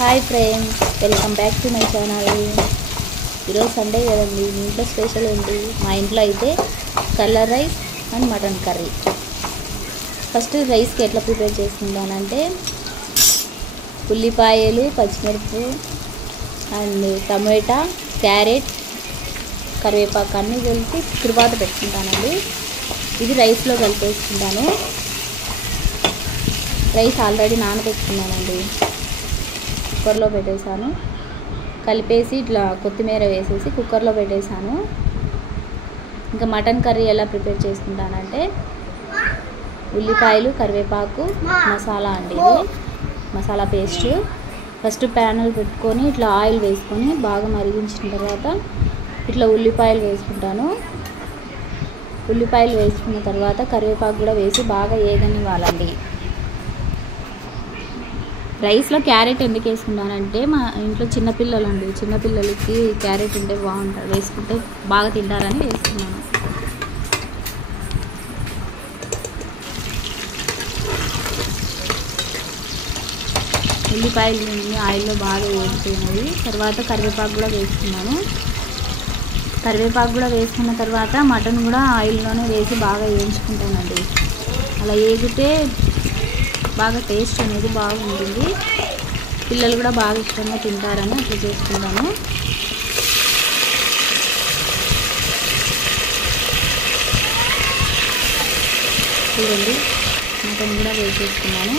Hi friends, welcome back to my channel. ఈరోజు Sunday కదండి, మీ ఇంట్లో స్పెషల్ ఏంటి? మా ఇంట్లో అయితే colour rice and mutton curry. First రైస్కి ఎట్లా ప్రిపేర్ చేసుకుంటానంటే ఉల్లిపాయలు, పచ్చిమిరపకాయ అండ్ టమాటా, క్యారెట్, కరివేపాకు అన్నీ కలిపి తిరువాత పెట్టుకుంటానండి. ఇది రైస్లో కలిపేసుకుంటాను. రైస్ ఆల్రెడీ నానబెట్టుకున్నానండి, కుక్కర్లో పెట్టేశాను. కలిపేసి ఇట్లా కొత్తిమీర వేసేసి కుక్కర్లో పెట్టేశాను. ఇంకా మటన్ కర్రీ ఎలా ప్రిపేర్ చేసుకుంటానంటే ఉల్లిపాయలు, కరివేపాకు, మసాలా అండి, ఇది మసాలా పేస్ట్. ఫస్ట్ ప్యాన్లు పెట్టుకొని ఇట్లా ఆయిల్ వేసుకొని బాగా మరిగించిన తర్వాత ఇట్లా ఉల్లిపాయలు వేసుకుంటాను. ఉల్లిపాయలు వేసుకున్న తర్వాత కరివేపాకు కూడా వేసి బాగా ఏగనివ్వాలండి. రైస్లో క్యారెట్ ఎందుకు వేసుకుంటానంటే మా ఇంట్లో చిన్నపిల్లలు అండి, చిన్నపిల్లలకి క్యారెట్ ఉంటే బాగుంటుంది, వేసుకుంటే బాగా తింటారని వేసుకున్నాను. ఉల్లిపాయలు ఆయిల్లో బాగా వేసుకున్నది తర్వాత కరివేపాకు కూడా వేసుకున్నాను. కరివేపాకు కూడా వేసుకున్న తర్వాత మటన్ కూడా ఆయిల్లోనే వేసి బాగా వేయించుకుంటానండి. అలా వేగితే బాగా టేస్ట్ అనేది బాగుంటుంది, పిల్లలు కూడా బాగా ఇష్టంగా తింటారని అట్లా చేసుకుంటాను. చూడండి, మటన్ కూడా వేసేసుకున్నాను.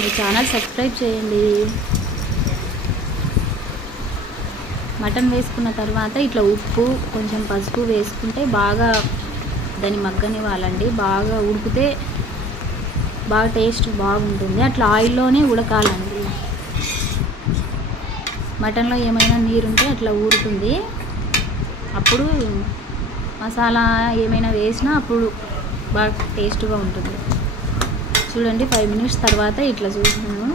మీ ఛానల్ సబ్స్క్రైబ్ చేయండి. మటన్ వేసుకున్న తర్వాత ఇట్లా ఉప్పు, కొంచెం పసుపు వేసుకుంటే బాగా దాన్ని మగ్గనివ్వాలండి. బాగా ఉడికితే బాగా టేస్ట్ బాగుంటుంది. అట్లా ఆయిల్లోనే ఉడకాలండి. మటన్లో ఏమైనా నీరుంటే అట్లా ఊరుతుంది. అప్పుడు మసాలా ఏమైనా వేసినా అప్పుడు బాగా టేస్ట్గా ఉంటుంది. చూడండి, 5 మినిట్స్ తర్వాత ఇట్లా చూసాను.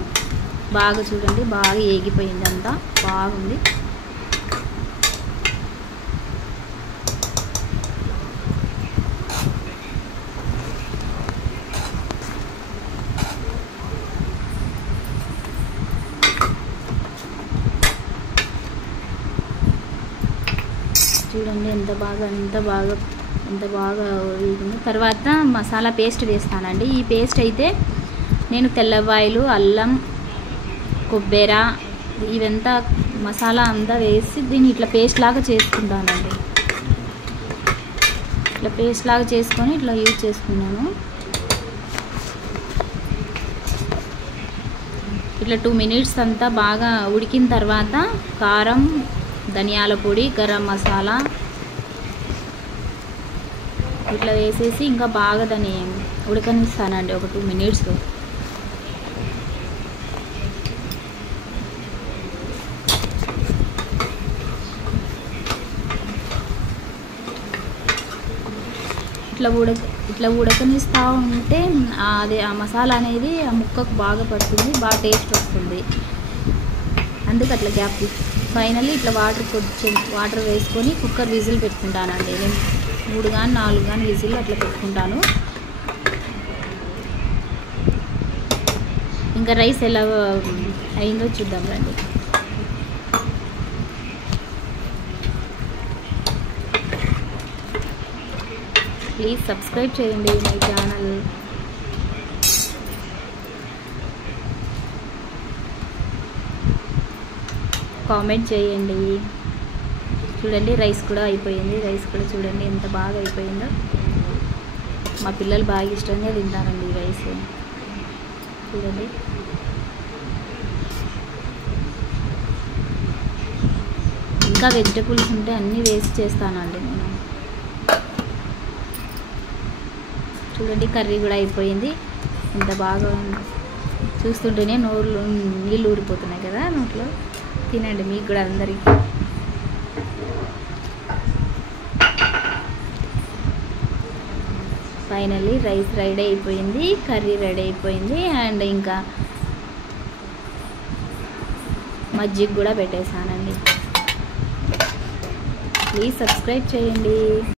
బాగా చూడండి, బాగా ఏగిపోయింది, అంతా బాగుంది. చూడండి ఎంత బాగా వేగింది. తర్వాత మసాలా పేస్ట్ వేస్తానండి. ఈ పేస్ట్ అయితే నేను తెల్లవాయలు, అల్లం, కొబ్బెర ఇవంతా మసాలా అంతా వేసి దీన్ని ఇట్లా పేస్ట్ లాగా చేసుకుంటానండి. ఇట్లా పేస్ట్ లాగా చేసుకొని ఇట్లా యూజ్ చేసుకున్నాను. ఇట్లా 2 మినిట్స్ అంతా బాగా ఉడికిన తర్వాత కారం, ధనియాల పొడి, గరం మసాలా ఇట్లా వేసేసి ఇంకా బాగా దాన్ని ఉడకనిస్తానండి ఒక 2 మినిట్స్. ఇట్లా ఉడకనిస్తూ ఉంటే అది ఆ మసాలా అనేది ఆ ముక్కకు బాగా పడుతుంది, బాగా టేస్ట్ వస్తుంది. అందుకు అట్లా గ్యాప్ ఫైనల్లీ ఇట్లా కొంచెం వాటర్ వేసుకొని కుక్కర్ విజిల్ పెట్టుకుంటానండి. నేను 3 కానీ 4 కానీ విజిల్ అట్లా పెట్టుకుంటాను. ఇంకా రైస్ ఎలా అయిందో చూద్దాం రండి. ప్లీజ్ సబ్స్క్రైబ్ చేయండి మై ఛానల్. కామెంట్ చేయండి. చూడండి, రైస్ కూడా అయిపోయింది. రైస్ కూడా చూడండి ఎంత బాగా అయిపోయిందో. మా పిల్లలు బాగా ఇష్టంగా తింటారండి ఈ రైస్. చూడండి, ఇంకా వెజిటబుల్స్ ఉంటే అన్నీ వేస్ట్ చేస్తానండి నేను. చూడండి, కర్రీ కూడా అయిపోయింది. ఎంత బాగా చూస్తుంటేనే నీళ్ళు ఊరిపోతున్నాయి కదా నోట్లో. తినండి, మీకు కూడా అందరికీ. ఫైనల్లీ రైస్ రెడీ అయిపోయింది, కర్రీ రెడీ అయిపోయింది. అండ్ ఇంకా మజ్జిగ కూడా పెట్టేశానండి. ప్లీజ్ సబ్స్క్రైబ్ చేయండి.